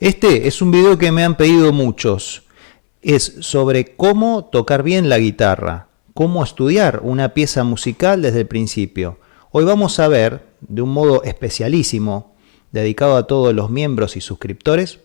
Este es un video que me han pedido muchos. Es sobre cómo tocar bien la guitarra, cómo estudiar una pieza musical desde el principio. Hoy vamos a ver, de un modo especialísimo, dedicado a todos los miembros y suscriptores,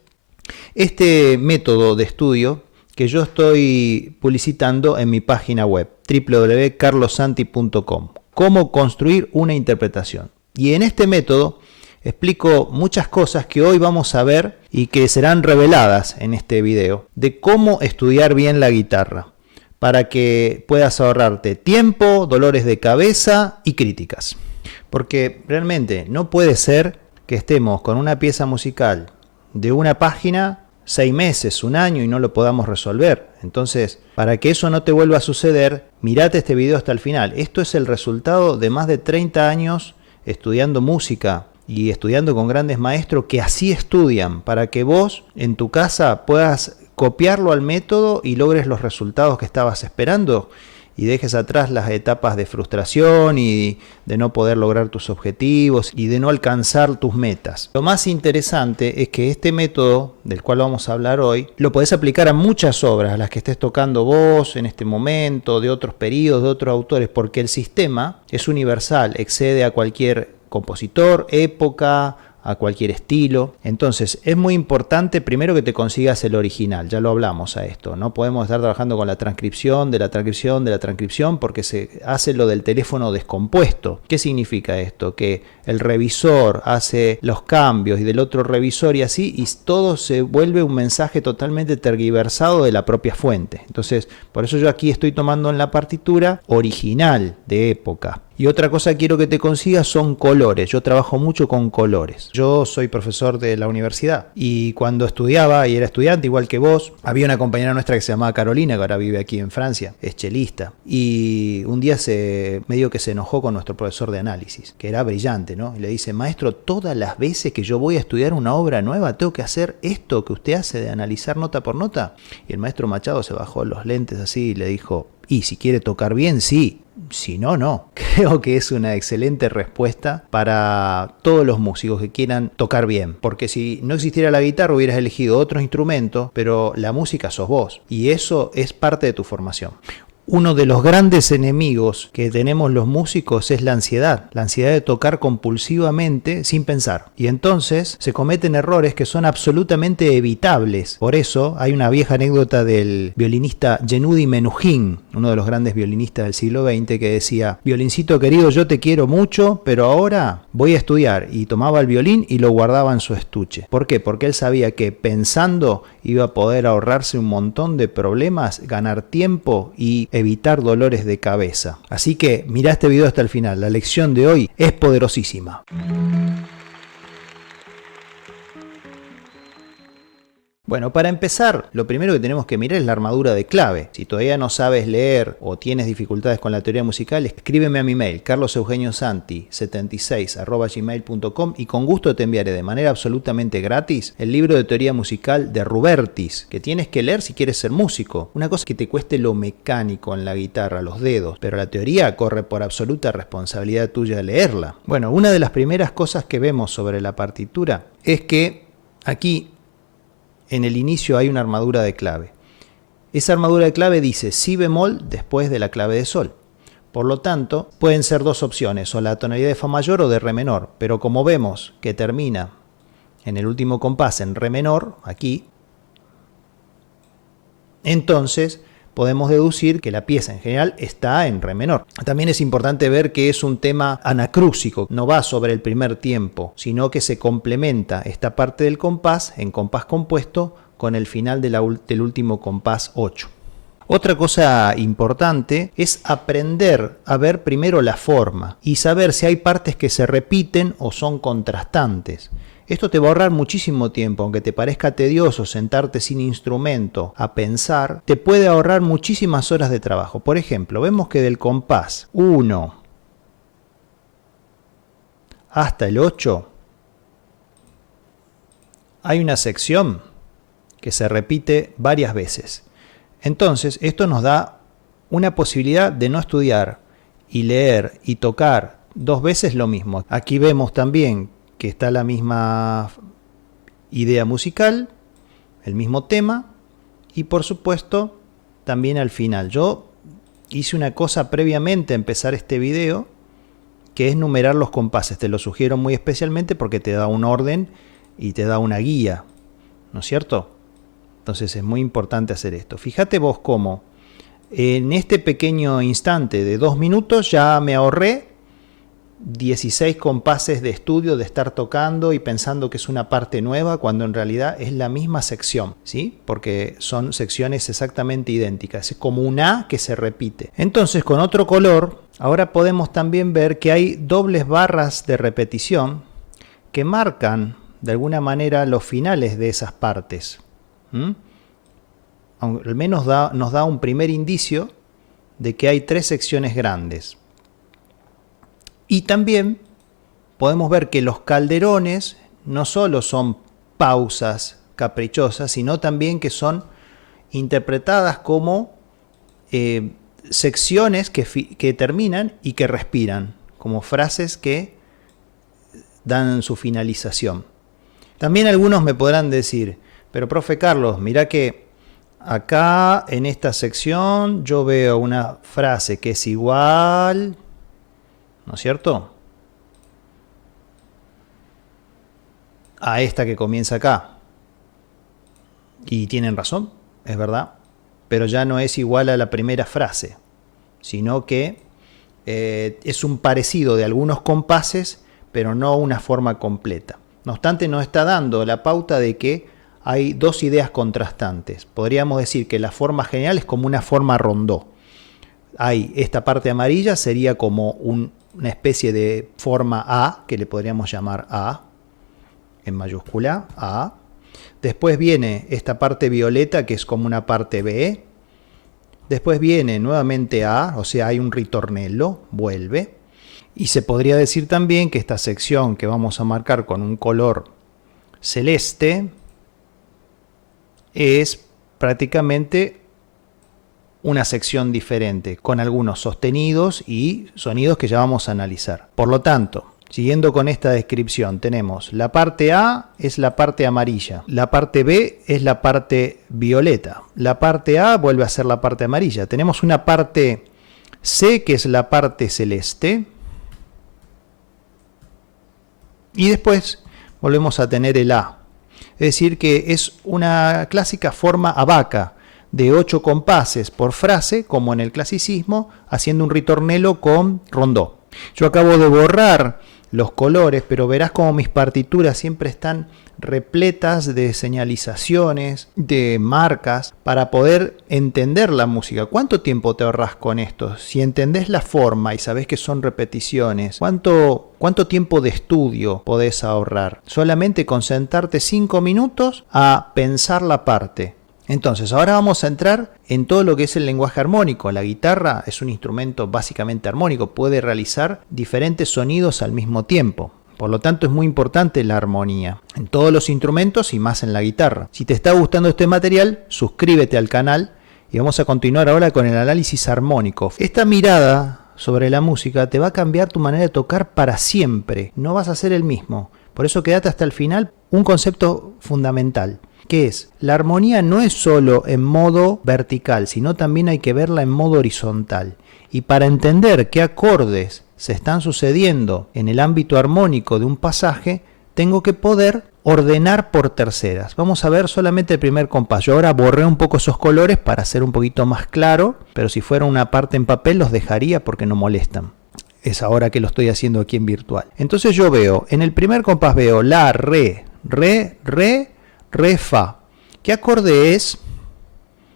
este método de estudio que yo estoy publicitando en mi página web www.carlosanti.com. Cómo construir una interpretación. Y en este método explico muchas cosas que hoy vamos a ver y que serán reveladas en este video de cómo estudiar bien la guitarra para que puedas ahorrarte tiempo, dolores de cabeza y críticas. Porque realmente no puede ser que estemos con una pieza musical de una página 6 meses, un año y no lo podamos resolver. Entonces, para que eso no te vuelva a suceder, mirate este video hasta el final. Esto es el resultado de más de 30 años estudiando música y estudiando con grandes maestros que así estudian, para que vos en tu casa puedas copiarlo al método y logres los resultados que estabas esperando y dejes atrás las etapas de frustración y de no poder lograr tus objetivos y de no alcanzar tus metas. Lo más interesante es que este método del cual vamos a hablar hoy lo podés aplicar a muchas obras, a las que estés tocando vos en este momento, de otros periodos, de otros autores, porque el sistema es universal, excede a cualquier compositor, época, a cualquier estilo. Entonces es muy importante primero que te consigas el original, ya lo hablamos a esto. No podemos estar trabajando con la transcripción de la transcripción de la transcripción porque se hace lo del teléfono descompuesto. ¿Qué significa esto? Que el revisor hace los cambios y del otro revisor y así, y todo se vuelve un mensaje totalmente tergiversado de la propia fuente. Entonces por eso yo aquí estoy tomando en la partitura original de época. Y otra cosa quiero que te consigas son colores. Yo trabajo mucho con colores. Yo soy profesor de la universidad y cuando estudiaba y era estudiante igual que vos, había una compañera nuestra que se llamaba Carolina, que ahora vive aquí en Francia, es chelista, y un día medio que se enojó con nuestro profesor de análisis, que era brillante, ¿no? Y le dice: maestro, todas las veces que yo voy a estudiar una obra nueva tengo que hacer esto que usted hace de analizar nota por nota. Y el maestro Machado se bajó los lentes así y le dijo: y si quiere tocar bien, sí. Si no, no. Creo que es una excelente respuesta para todos los músicos que quieran tocar bien. Porque si no existiera la guitarra hubieras elegido otro instrumento, pero la música sos vos. Y eso es parte de tu formación. Uno de los grandes enemigos que tenemos los músicos es la ansiedad de tocar compulsivamente sin pensar. Y entonces se cometen errores que son absolutamente evitables. Por eso hay una vieja anécdota del violinista Yehudi Menuhin, uno de los grandes violinistas del siglo XX, que decía: violincito querido, yo te quiero mucho, pero ahora voy a estudiar. Y tomaba el violín y lo guardaba en su estuche. ¿Por qué? Porque él sabía que pensando iba a poder ahorrarse un montón de problemas, ganar tiempo y evitar dolores de cabeza. Así que mirá este video hasta el final. La lección de hoy es poderosísima. Bueno, para empezar, lo primero que tenemos que mirar es la armadura de clave. Si todavía no sabes leer o tienes dificultades con la teoría musical, escríbeme a mi mail, carloseugeniossanti76@gmail.com, y con gusto te enviaré de manera absolutamente gratis el libro de teoría musical de Rubertis, que tienes que leer si quieres ser músico. Una cosa es que te cueste lo mecánico en la guitarra, los dedos, pero la teoría corre por absoluta responsabilidad tuya de leerla. Bueno, una de las primeras cosas que vemos sobre la partitura es que aquí en el inicio hay una armadura de clave. Esa armadura de clave dice si bemol después de la clave de sol. Por lo tanto, pueden ser dos opciones, o la tonalidad de fa mayor o de re menor, pero como vemos que termina en el último compás en re menor, aquí, entonces podemos deducir que la pieza en general está en re menor. También es importante ver que es un tema anacrúsico, no va sobre el primer tiempo, sino que se complementa esta parte del compás en compás compuesto con el final del último compás 8. Otra cosa importante es aprender a ver primero la forma y saber si hay partes que se repiten o son contrastantes. Esto te va a ahorrar muchísimo tiempo, aunque te parezca tedioso sentarte sin instrumento a pensar, te puede ahorrar muchísimas horas de trabajo. Por ejemplo, vemos que del compás 1 hasta el 8 hay una sección que se repite varias veces. Entonces, esto nos da una posibilidad de no estudiar y leer y tocar dos veces lo mismo. Aquí vemos también que está la misma idea musical, el mismo tema y por supuesto también al final. Yo hice una cosa previamente a empezar este video, que es numerar los compases. Te lo sugiero muy especialmente porque te da un orden y te da una guía, ¿no es cierto? Entonces es muy importante hacer esto. Fíjate vos cómo en este pequeño instante de 2 minutos ya me ahorré 16 compases de estudio, de estar tocando y pensando que es una parte nueva, cuando en realidad es la misma sección, ¿sí? Porque son secciones exactamente idénticas. Es como un A que se repite. Entonces, con otro color, ahora podemos también ver que hay dobles barras de repetición que marcan de alguna manera los finales de esas partes. Al menos nos da un primer indicio de que hay 3 secciones grandes. Y también podemos ver que los calderones no solo son pausas caprichosas, sino también que son interpretadas como secciones que terminan y que respiran, como frases que dan su finalización. También algunos me podrán decir, pero profe Carlos, mirá que acá en esta sección yo veo una frase que es igual, ¿no es cierto?, a esta que comienza acá. Y tienen razón, es verdad, pero ya no es igual a la primera frase, sino que es un parecido de algunos compases, pero no una forma completa. No obstante, nos está dando la pauta de que hay 2 ideas contrastantes. Podríamos decir que la forma general es como una forma rondó. Hay esta parte amarilla, sería como una especie de forma A, que le podríamos llamar A, en mayúscula, A. Después viene esta parte violeta, que es como una parte B. Después viene nuevamente A, o sea, hay un ritornello, vuelve. Y se podría decir también que esta sección que vamos a marcar con un color celeste es prácticamente una sección diferente, con algunos sostenidos y sonidos que ya vamos a analizar. Por lo tanto, siguiendo con esta descripción, tenemos la parte A es la parte amarilla, la parte B es la parte violeta, la parte A vuelve a ser la parte amarilla, tenemos una parte C que es la parte celeste y después volvemos a tener el A, es decir que es una clásica forma abaca de 8 compases por frase, como en el clasicismo, haciendo un ritornello con rondó. Yo acabo de borrar los colores, pero verás como mis partituras siempre están repletas de señalizaciones, de marcas, para poder entender la música. ¿Cuánto tiempo te ahorras con esto? Si entendés la forma y sabés que son repeticiones, ¿cuánto tiempo de estudio podés ahorrar? Solamente con sentarte 5 minutos a pensar la parte. Entonces, ahora vamos a entrar en todo lo que es el lenguaje armónico. La guitarra es un instrumento básicamente armónico, puede realizar diferentes sonidos al mismo tiempo. Por lo tanto, es muy importante la armonía en todos los instrumentos y más en la guitarra. Si te está gustando este material, suscríbete al canal y vamos a continuar ahora con el análisis armónico. Esta mirada sobre la música te va a cambiar tu manera de tocar para siempre. No vas a ser el mismo. Por eso quédate hasta el final. Un concepto fundamental, que es, la armonía no es solo en modo vertical, sino también hay que verla en modo horizontal. Y para entender qué acordes se están sucediendo en el ámbito armónico de un pasaje, tengo que poder ordenar por terceras. Vamos a ver solamente el primer compás. Yo ahora borré un poco esos colores para hacer un poquito más claro, pero si fuera una parte en papel los dejaría porque no molestan. Es ahora que lo estoy haciendo aquí en virtual. Entonces yo veo, en el primer compás veo la, re, fa. ¿Qué acorde es?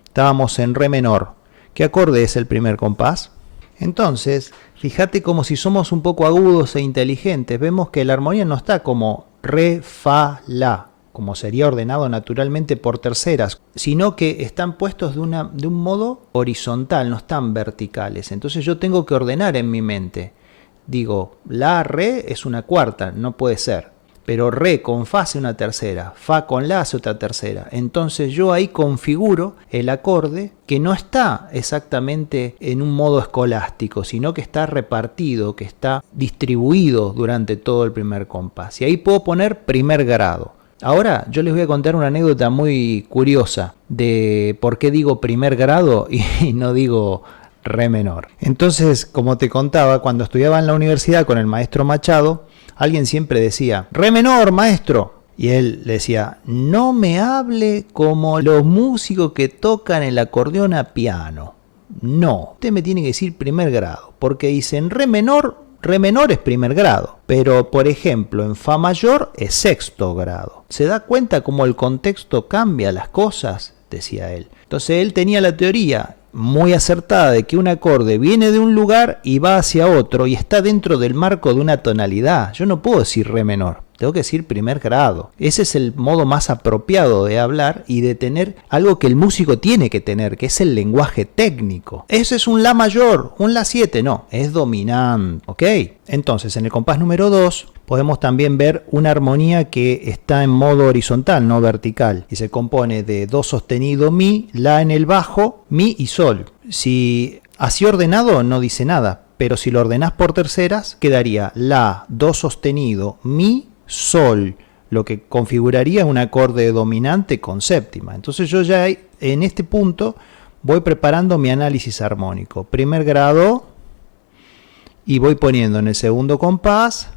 Estábamos en re menor. ¿Qué acorde es el primer compás? Entonces, fíjate como si somos un poco agudos e inteligentes, vemos que la armonía no está como re, fa, la, como sería ordenado naturalmente por terceras, sino que están puestos de un modo horizontal, no están verticales. Entonces yo tengo que ordenar en mi mente. Digo, la, re es una cuarta, no puede ser. Pero re con fa hace una tercera, fa con la hace otra tercera. Entonces yo ahí configuro el acorde que no está exactamente en un modo escolástico, sino que está repartido, que está distribuido durante todo el primer compás. Y ahí puedo poner primer grado. Ahora yo les voy a contar una anécdota muy curiosa de por qué digo primer grado y no digo re menor. Entonces, como te contaba, cuando estudiaba en la universidad con el maestro Machado, alguien siempre decía, re menor, maestro. Y él decía, no me hable como los músicos que tocan el acordeón a piano. No, usted me tiene que decir primer grado, porque dicen re menor es primer grado, pero por ejemplo en fa mayor es sexto grado. ¿Se da cuenta cómo el contexto cambia las cosas? Decía él. Entonces él tenía la teoría muy acertada de que un acorde viene de un lugar y va hacia otro y está dentro del marco de una tonalidad. Yo no puedo decir re menor, tengo que decir primer grado. Ese es el modo más apropiado de hablar y de tener algo que el músico tiene que tener, que es el lenguaje técnico. Ese es un la mayor, un la 7, no, es dominante, ¿ok? Entonces en el compás número 2 podemos también ver una armonía que está en modo horizontal, no vertical, y se compone de do sostenido mi, la en el bajo, mi y sol. Si así ordenado no dice nada, pero si lo ordenás por terceras, quedaría la, do sostenido, mi, sol, lo que configuraría un acorde dominante con séptima. Entonces yo ya en este punto voy preparando mi análisis armónico. Primer grado, y voy poniendo en el segundo compás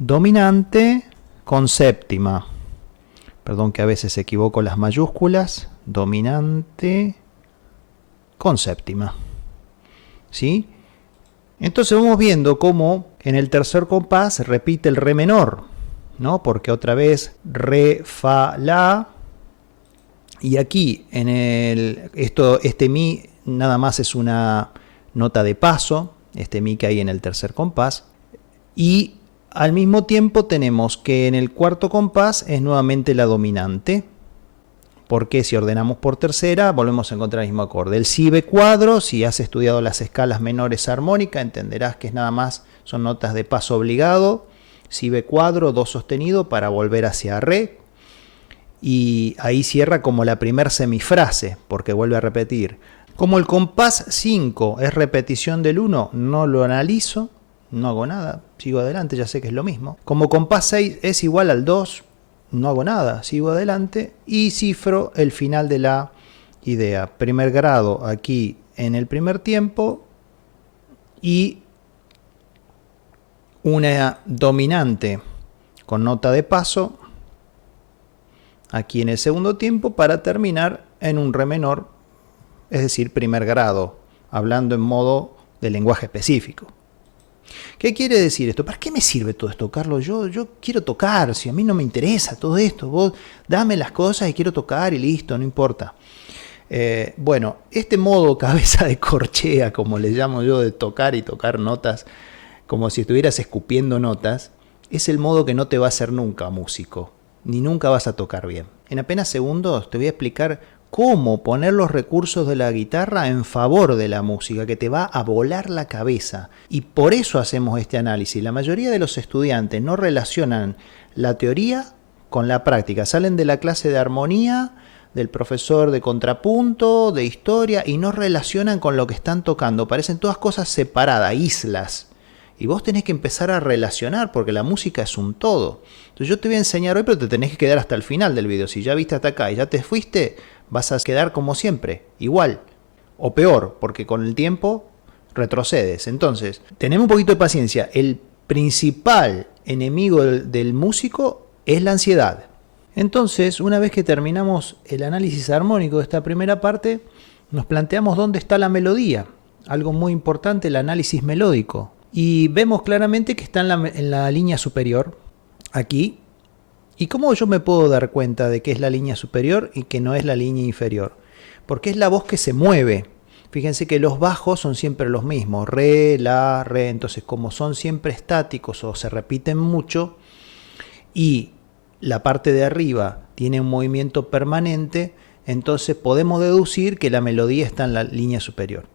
dominante con séptima. Perdón que a veces equivoco las mayúsculas. Dominante con séptima. ¿Sí? Entonces vamos viendo cómo en el tercer compás se repite el re menor, ¿no? Porque otra vez re, fa, la. Y aquí en este mi nada más es una nota de paso, este mi que hay en el tercer compás. Y al mismo tiempo tenemos que en el cuarto compás es nuevamente la dominante, porque si ordenamos por tercera volvemos a encontrar el mismo acorde. El si be cuadro, si has estudiado las escalas menores armónicas, entenderás que es nada más, son notas de paso obligado. Si be cuadro, do sostenido para volver hacia re. Y ahí cierra como la primer semifrase, porque vuelve a repetir. Como el compás 5 es repetición del 1, no lo analizo. No hago nada, sigo adelante, ya sé que es lo mismo. Como compás 6 es igual al 2, no hago nada, sigo adelante y cifro el final de la idea. Primer grado aquí en el primer tiempo y una dominante con nota de paso aquí en el segundo tiempo para terminar en un re menor, es decir, primer grado, hablando en modo de lenguaje específico. ¿Qué quiere decir esto? ¿Para qué me sirve todo esto, Carlos? Yo quiero tocar, si a mí no me interesa todo esto, vos dame las cosas y quiero tocar y listo, no importa. Bueno, este modo cabeza de corchea, como le llamo yo, de tocar y tocar notas, como si estuvieras escupiendo notas, es el modo que no te va a hacer nunca músico, ni nunca vas a tocar bien. En apenas segundos te voy a explicar cómo poner los recursos de la guitarra en favor de la música, que te va a volar la cabeza. Y por eso hacemos este análisis. La mayoría de los estudiantes no relacionan la teoría con la práctica. Salen de la clase de armonía, del profesor de contrapunto, de historia, y no relacionan con lo que están tocando. Parecen todas cosas separadas, islas. Y vos tenés que empezar a relacionar, porque la música es un todo. Entonces yo te voy a enseñar hoy, pero te tenés que quedar hasta el final del video. Si ya viste hasta acá y ya te fuiste, vas a quedar como siempre, igual. O peor, porque con el tiempo retrocedes. Entonces, tenemos un poquito de paciencia. El principal enemigo del músico es la ansiedad. Entonces, una vez que terminamos el análisis armónico de esta primera parte, nos planteamos dónde está la melodía. Algo muy importante, el análisis melódico. Y vemos claramente que está en la línea superior, aquí. ¿Y cómo yo me puedo dar cuenta de que es la línea superior y que no es la línea inferior? Porque es la voz que se mueve. Fíjense que los bajos son siempre los mismos, re, la, re. Entonces, como son siempre estáticos o se repiten mucho, y la parte de arriba tiene un movimiento permanente, entonces podemos deducir que la melodía está en la línea superior.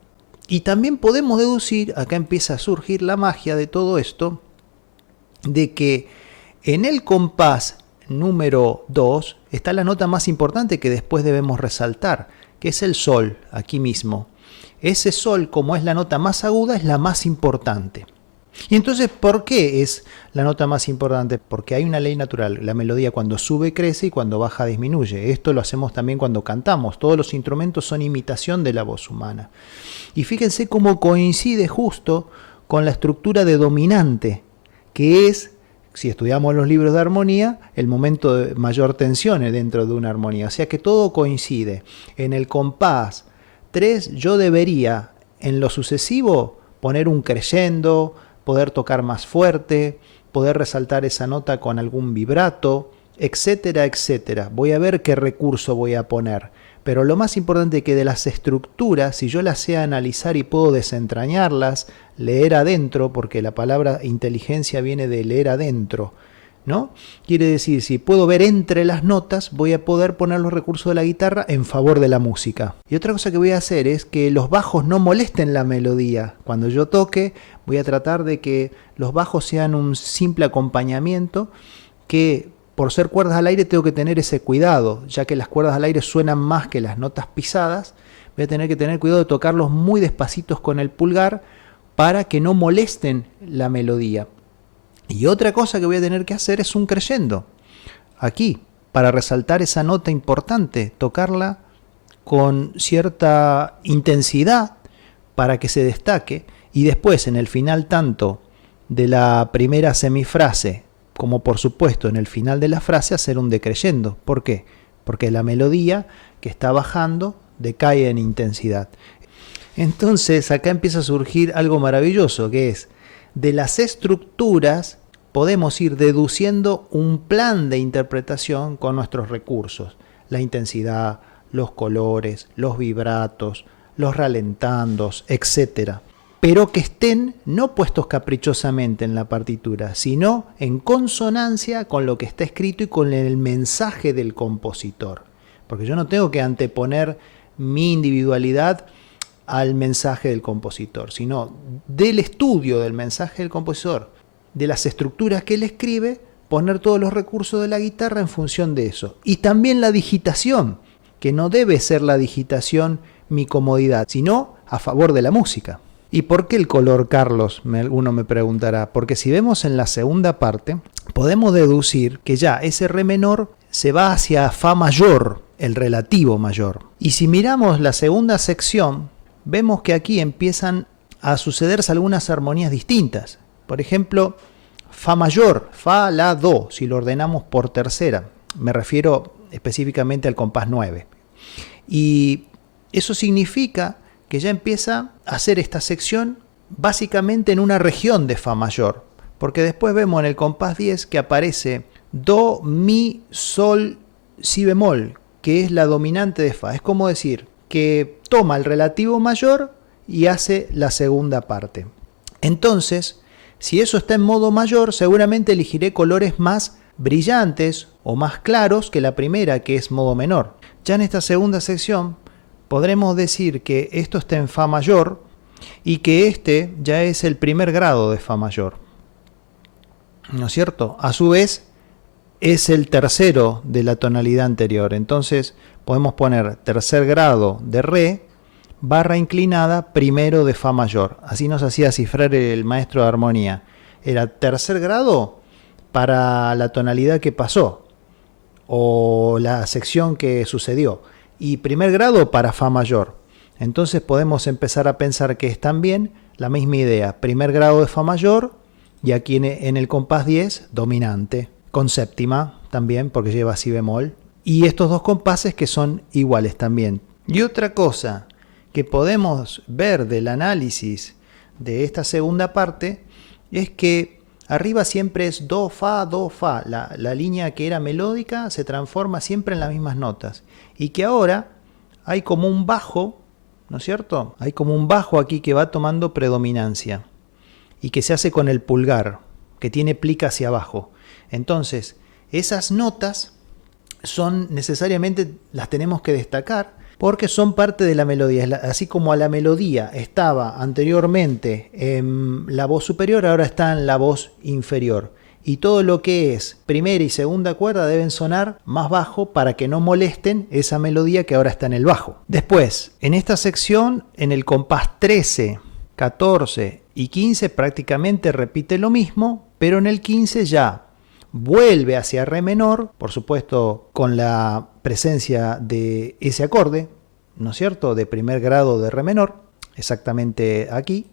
Y también podemos deducir, acá empieza a surgir la magia de todo esto, de que en el compás número 2 está la nota más importante que después debemos resaltar, que es el sol, aquí mismo. Ese sol, como es la nota más aguda, es la más importante. Y entonces, ¿por qué es la nota más importante? Porque hay una ley natural. La melodía cuando sube crece y cuando baja disminuye. Esto lo hacemos también cuando cantamos. Todos los instrumentos son imitación de la voz humana. Y fíjense cómo coincide justo con la estructura de dominante, que es, si estudiamos los libros de armonía, el momento de mayor tensión dentro de una armonía. O sea que todo coincide. En el compás 3 yo debería, en lo sucesivo, poner un crescendo, poder tocar más fuerte, poder resaltar esa nota con algún vibrato, etcétera, etcétera. Voy a ver qué recurso voy a poner. Pero lo más importante es que de las estructuras, si yo las sé analizar y puedo desentrañarlas, leer adentro, porque la palabra inteligencia viene de leer adentro, ¿no? Quiere decir, si puedo ver entre las notas, voy a poder poner los recursos de la guitarra en favor de la música. Y otra cosa que voy a hacer es que los bajos no molesten la melodía. Cuando yo toque, voy a tratar de que los bajos sean un simple acompañamiento, que por ser cuerdas al aire tengo que tener ese cuidado, ya que las cuerdas al aire suenan más que las notas pisadas. Voy a tener que tener cuidado de tocarlos muy despacitos con el pulgar para que no molesten la melodía. Y otra cosa que voy a tener que hacer es un crescendo. Aquí, para resaltar esa nota importante, tocarla con cierta intensidad para que se destaque. Y después, en el final tanto de la primera semifrase, como por supuesto en el final de la frase, hacer un decreyendo. ¿Por qué? Porque la melodía que está bajando decae en intensidad. Entonces acá empieza a surgir algo maravilloso, que es, de las estructuras podemos ir deduciendo un plan de interpretación con nuestros recursos. La intensidad, los colores, los vibratos, los ralentandos, etc. Pero que estén no puestos caprichosamente en la partitura, sino en consonancia con lo que está escrito y con el mensaje del compositor. Porque yo no tengo que anteponer mi individualidad al mensaje del compositor, sino del estudio del mensaje del compositor, de las estructuras que él escribe, poner todos los recursos de la guitarra en función de eso. Y también la digitación, que no debe ser la digitación mi comodidad, sino a favor de la música. ¿Y por qué el color, Carlos? Uno me preguntará. Porque si vemos en la segunda parte, podemos deducir que ya ese re menor se va hacia fa mayor, el relativo mayor. Y si miramos la segunda sección, vemos que aquí empiezan a sucederse algunas armonías distintas. Por ejemplo, fa mayor, fa, la, do, si lo ordenamos por tercera. Me refiero específicamente al compás 9. Y eso significa que ya empieza a hacer esta sección básicamente en una región de fa mayor. Porque después vemos en el compás 10 que aparece do, mi, sol, si bemol, que es la dominante de fa. Es como decir que toma el relativo mayor y hace la segunda parte. Entonces, si eso está en modo mayor, seguramente elegiré colores más brillantes o más claros que la primera, que es modo menor. Ya en esta segunda sección podremos decir que esto está en fa mayor y que este ya es el primer grado de fa mayor, ¿no es cierto? A su vez es el tercero de la tonalidad anterior. Entonces podemos poner tercer grado de re, barra inclinada, primero de fa mayor. Así nos hacía cifrar el maestro de armonía. Era tercer grado para la tonalidad que pasó o la sección que sucedió, y primer grado para fa mayor. Entonces podemos empezar a pensar que es también la misma idea. Primer grado de fa mayor, y aquí en el compás 10, dominante, con séptima también, porque lleva si bemol. Y estos dos compases que son iguales también. Y otra cosa que podemos ver del análisis de esta segunda parte es que arriba siempre es do, fa, do, fa. La línea que era melódica se transforma siempre en las mismas notas. Y que ahora hay como un bajo, ¿no es cierto? Hay como un bajo aquí que va tomando predominancia y que se hace con el pulgar, que tiene plica hacia abajo. Entonces, esas notas son necesariamente, las tenemos que destacar porque son parte de la melodía. Así como a la melodía estaba anteriormente en la voz superior, ahora está en la voz inferior. Y todo lo que es primera y segunda cuerda deben sonar más bajo para que no molesten esa melodía que ahora está en el bajo. Después, en esta sección, en el compás 13, 14 y 15 prácticamente repite lo mismo, pero en el 15 ya vuelve hacia re menor, por supuesto con la presencia de ese acorde, ¿no es cierto?, de primer grado de re menor, exactamente aquí,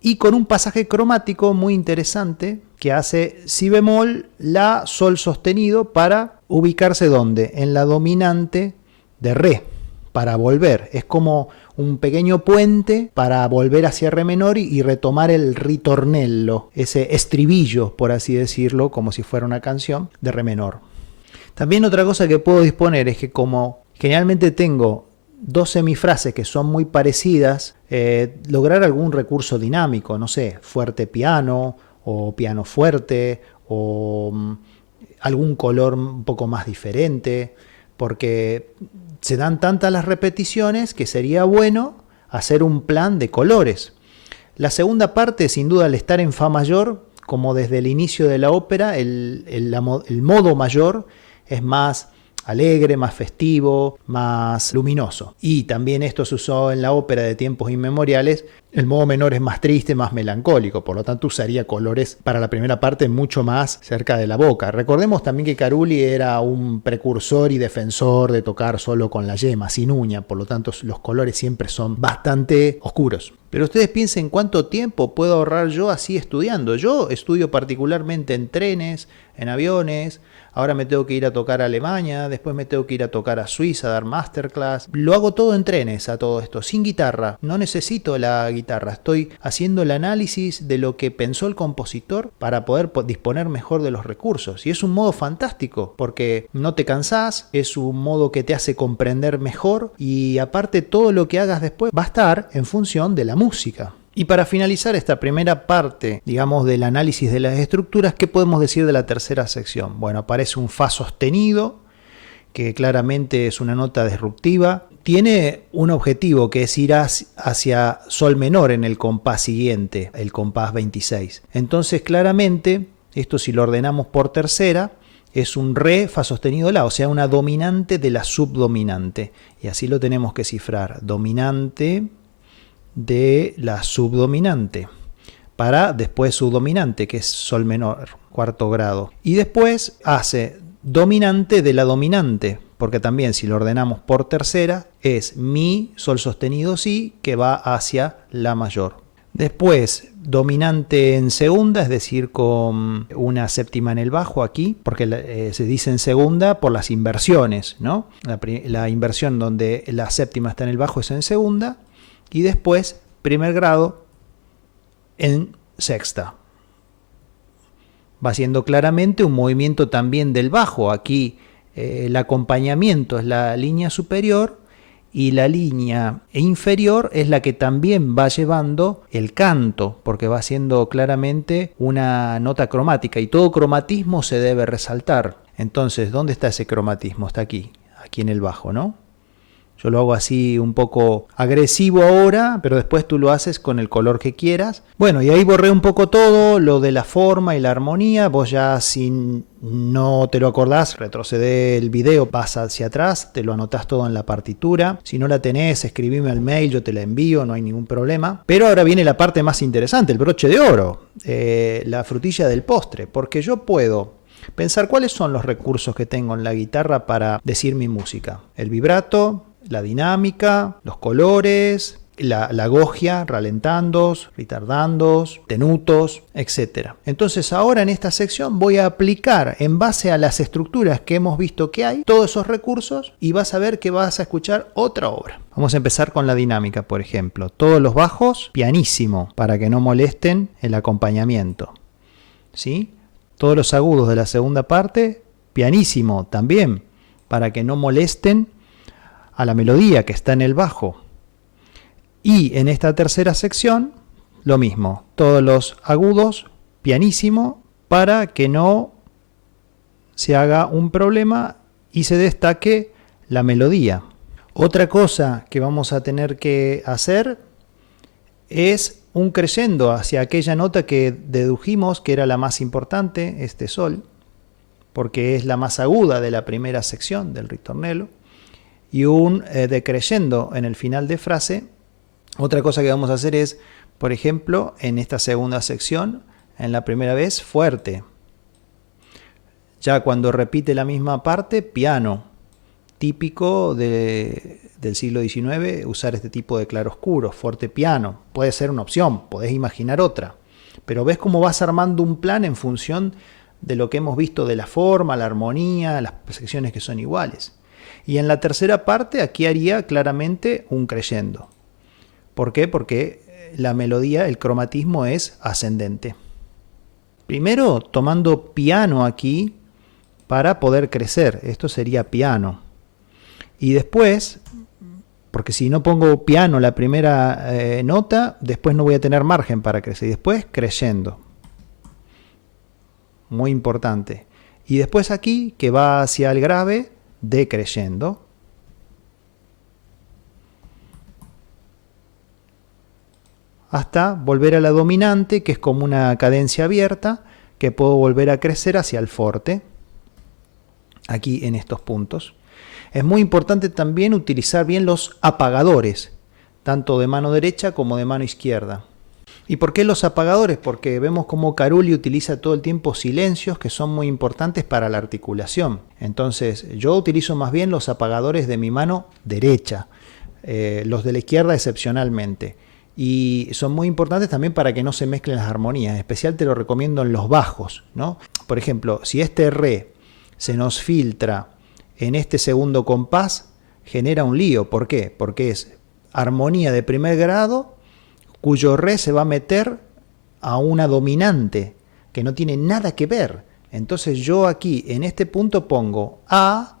y con un pasaje cromático muy interesante que hace si bemol, la, sol sostenido para ubicarse ¿dónde? En la dominante de re, para volver. Es como un pequeño puente para volver hacia re menor y retomar el ritornello, ese estribillo, por así decirlo, como si fuera una canción de re menor. También otra cosa que puedo disponer es que como generalmente tengo dos semifrases que son muy parecidas, lograr algún recurso dinámico, no sé, fuerte piano o piano fuerte o algún color un poco más diferente, porque se dan tantas las repeticiones que sería bueno hacer un plan de colores. La segunda parte, sin duda, al estar en fa mayor, como desde el inicio de la ópera, el modo mayor es más alegre, más festivo, más luminoso. Y también esto se usó en la ópera de tiempos inmemoriales. El modo menor es más triste, más melancólico, por lo tanto usaría colores para la primera parte mucho más cerca de la boca. Recordemos también que Carulli era un precursor y defensor de tocar solo con la yema, sin uña, por lo tanto los colores siempre son bastante oscuros. Pero ustedes piensen cuánto tiempo puedo ahorrar yo así estudiando. Yo estudio particularmente en trenes, en aviones. Ahora me tengo que ir a tocar a Alemania, después me tengo que ir a tocar a Suiza, a dar masterclass. Lo hago todo en trenes, a todo esto, sin guitarra. No necesito la guitarra. Estoy haciendo el análisis de lo que pensó el compositor para poder disponer mejor de los recursos. Y es un modo fantástico, porque no te cansás, es un modo que te hace comprender mejor y aparte todo lo que hagas después va a estar en función de la música. Y para finalizar esta primera parte, digamos, del análisis de las estructuras, ¿qué podemos decir de la tercera sección? Bueno, aparece un fa sostenido, que claramente es una nota disruptiva. Tiene un objetivo que es ir hacia sol menor en el compás siguiente, el compás 26. Entonces, claramente, esto si lo ordenamos por tercera, es un re, fa sostenido, la, o sea, una dominante de la subdominante. Y así lo tenemos que cifrar. Dominante de la subdominante para después subdominante, que es sol menor, cuarto grado. Y después hace dominante de la dominante, porque también si lo ordenamos por tercera es mi, sol sostenido, si, que va hacia la mayor. Después dominante en segunda, es decir, con una séptima en el bajo aquí, porque se dice en segunda por las inversiones, ¿no? La inversión donde la séptima está en el bajo es en segunda. Y después, primer grado en sexta. Va siendo claramente un movimiento también del bajo. Aquí el acompañamiento es la línea superior y la línea inferior es la que también va llevando el canto, porque va siendo claramente una nota cromática y todo cromatismo se debe resaltar. Entonces, ¿dónde está ese cromatismo? Está aquí en el bajo, ¿no? Yo lo hago así un poco agresivo ahora, pero después tú lo haces con el color que quieras. Bueno, y ahí borré un poco todo, lo de la forma y la armonía. Vos ya si no te lo acordás, retrocedé el video, vas hacia atrás, te lo anotás todo en la partitura. Si no la tenés, escribime al mail, yo te la envío, no hay ningún problema. Pero ahora viene la parte más interesante, el broche de oro, la frutilla del postre, porque yo puedo pensar cuáles son los recursos que tengo en la guitarra para decir mi música. El vibrato, la dinámica, los colores, la gogia, ralentandos, retardandos, tenutos, etc. Entonces ahora en esta sección voy a aplicar en base a las estructuras que hemos visto que hay, todos esos recursos y vas a ver que vas a escuchar otra obra. Vamos a empezar con la dinámica, por ejemplo. Todos los bajos, pianísimo, para que no molesten el acompañamiento. ¿Sí? Todos los agudos de la segunda parte, pianísimo también, para que no molesten a la melodía que está en el bajo. Y en esta tercera sección, lo mismo, todos los agudos, pianísimo, para que no se haga un problema y se destaque la melodía. Otra cosa que vamos a tener que hacer es un crescendo hacia aquella nota que dedujimos que era la más importante, este sol, porque es la más aguda de la primera sección del ritornello. Y un decreyendo en el final de frase. Otra cosa que vamos a hacer es Por ejemplo, en esta segunda sección, en la primera vez, fuerte. Ya cuando repite la misma parte, piano. Típico del siglo XIX usar este tipo de claroscuros, fuerte piano. Puede ser una opción, podés imaginar otra. Pero ves cómo vas armando un plan en función de lo que hemos visto de la forma, la armonía, las secciones que son iguales. Y en la tercera parte aquí haría claramente un crescendo. ¿Por qué? Porque la melodía, el cromatismo es ascendente. Primero tomando piano aquí para poder crecer. Esto sería piano. Y después, porque si no pongo piano la primera nota, después no voy a tener margen para crecer. Y después creyendo. Muy importante. Y después aquí, que va hacia el grave, decreyendo. Hasta volver a la dominante, que es como una cadencia abierta, que puedo volver a crecer hacia el forte. Aquí en estos puntos. Es muy importante también utilizar bien los apagadores, tanto de mano derecha como de mano izquierda. ¿Y por qué los apagadores? Porque vemos cómo Carulli utiliza todo el tiempo silencios que son muy importantes para la articulación. Entonces yo utilizo más bien los apagadores de mi mano derecha, los de la izquierda excepcionalmente. Y son muy importantes también para que no se mezclen las armonías. En especial te lo recomiendo en los bajos, ¿no? Por ejemplo, si este re se nos filtra en este segundo compás, genera un lío. ¿Por qué? Porque es armonía de primer grado cuyo re se va a meter a una dominante que no tiene nada que ver. Entonces yo aquí en este punto pongo A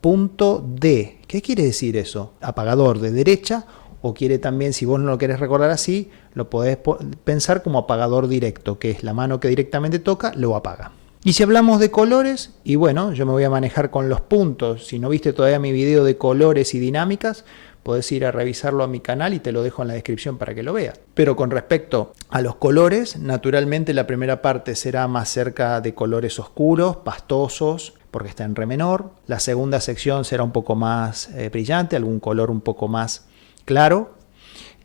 punto D. ¿Qué quiere decir eso? Apagador de derecha, o quiere también, si vos no lo querés recordar así, lo podés pensar como apagador directo, que es la mano que directamente toca, lo apaga. Y si hablamos de colores, y bueno, yo me voy a manejar con los puntos. Si no viste todavía mi video de colores y dinámicas, podés ir a revisarlo a mi canal y te lo dejo en la descripción para que lo veas. Pero con respecto a los colores, naturalmente la primera parte será más cerca de colores oscuros, pastosos, porque está en re menor. La segunda sección será un poco más brillante, algún color un poco más claro.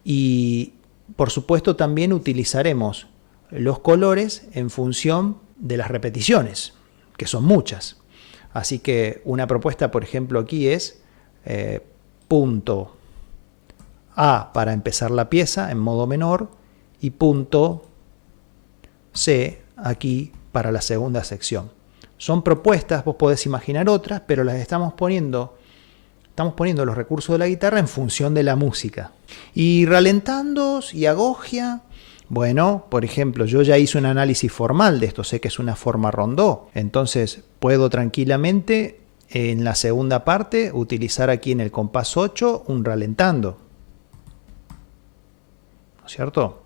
Y por supuesto también utilizaremos los colores en función de las repeticiones, que son muchas. Así que una propuesta, por ejemplo, aquí es punto A para empezar la pieza en modo menor y punto C aquí para la segunda sección. Son propuestas, vos podés imaginar otras, pero las estamos poniendo los recursos de la guitarra en función de la música. Y ralentandos y agogia. Bueno, por ejemplo, yo ya hice un análisis formal de esto, sé que es una forma rondó, entonces puedo tranquilamente en la segunda parte utilizar aquí en el compás 8 un ralentando, ¿no es cierto?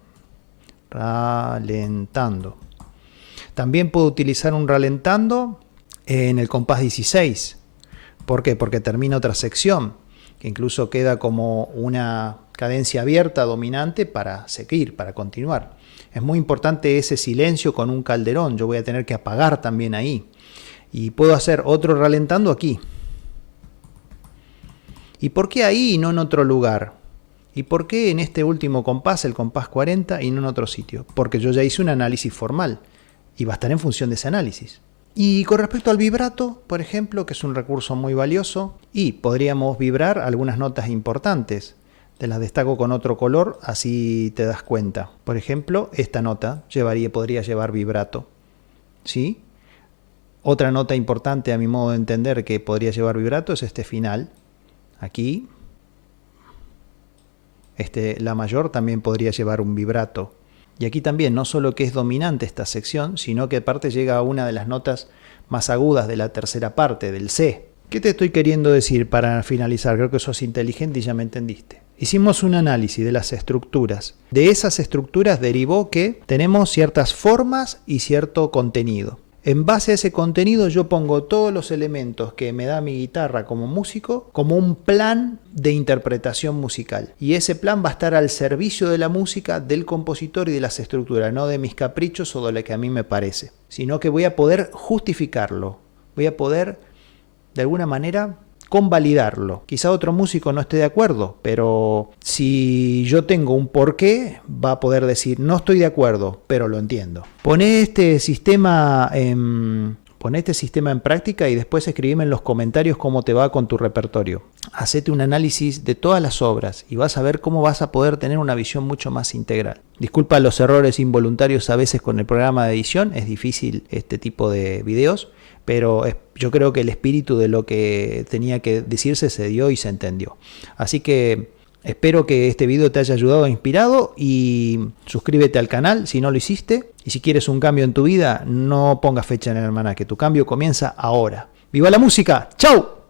Ralentando. También puedo utilizar un ralentando en el compás 16. ¿Por qué? Porque termina otra sección, que incluso queda como una cadencia abierta dominante para seguir, para continuar. Es muy importante ese silencio con un calderón, yo voy a tener que apagar también ahí. Y puedo hacer otro ralentando aquí. ¿Y por qué ahí y no en otro lugar? ¿Y por qué en este último compás, el compás 40, y no en otro sitio? Porque yo ya hice un análisis formal y va a estar en función de ese análisis. Y con respecto al vibrato, por ejemplo, que es un recurso muy valioso, y podríamos vibrar algunas notas importantes. Te las destaco con otro color, así te das cuenta. Por ejemplo, esta nota podría llevar vibrato. ¿Sí? Otra nota importante a mi modo de entender que podría llevar vibrato es este final. Aquí. La mayor también podría llevar un vibrato. Y aquí también, no solo que es dominante esta sección, sino que aparte llega a una de las notas más agudas de la tercera parte, del C. ¿Qué te estoy queriendo decir para finalizar? Creo que sos inteligente y ya me entendiste. Hicimos un análisis de las estructuras. De esas estructuras derivó que tenemos ciertas formas y cierto contenido. En base a ese contenido yo pongo todos los elementos que me da mi guitarra como músico como un plan de interpretación musical. Y ese plan va a estar al servicio de la música, del compositor y de las estructuras, no de mis caprichos o de lo que a mí me parece, sino que voy a poder justificarlo. Voy a poder, de alguna manera, convalidarlo. Quizá otro músico no esté de acuerdo, pero si yo tengo un porqué, va a poder decir, no estoy de acuerdo, pero lo entiendo. Poné este sistema en práctica y después escribime en los comentarios cómo te va con tu repertorio. Hacete un análisis de todas las obras y vas a ver cómo vas a poder tener una visión mucho más integral. Disculpa los errores involuntarios a veces con el programa de edición, es difícil este tipo de videos, pero yo creo que el espíritu de lo que tenía que decirse se dio y se entendió. Así que espero que este video te haya ayudado e inspirado y suscríbete al canal si no lo hiciste. Y si quieres un cambio en tu vida, no pongas fecha en el almanaque. Tu cambio comienza ahora. ¡Viva la música! ¡Chau!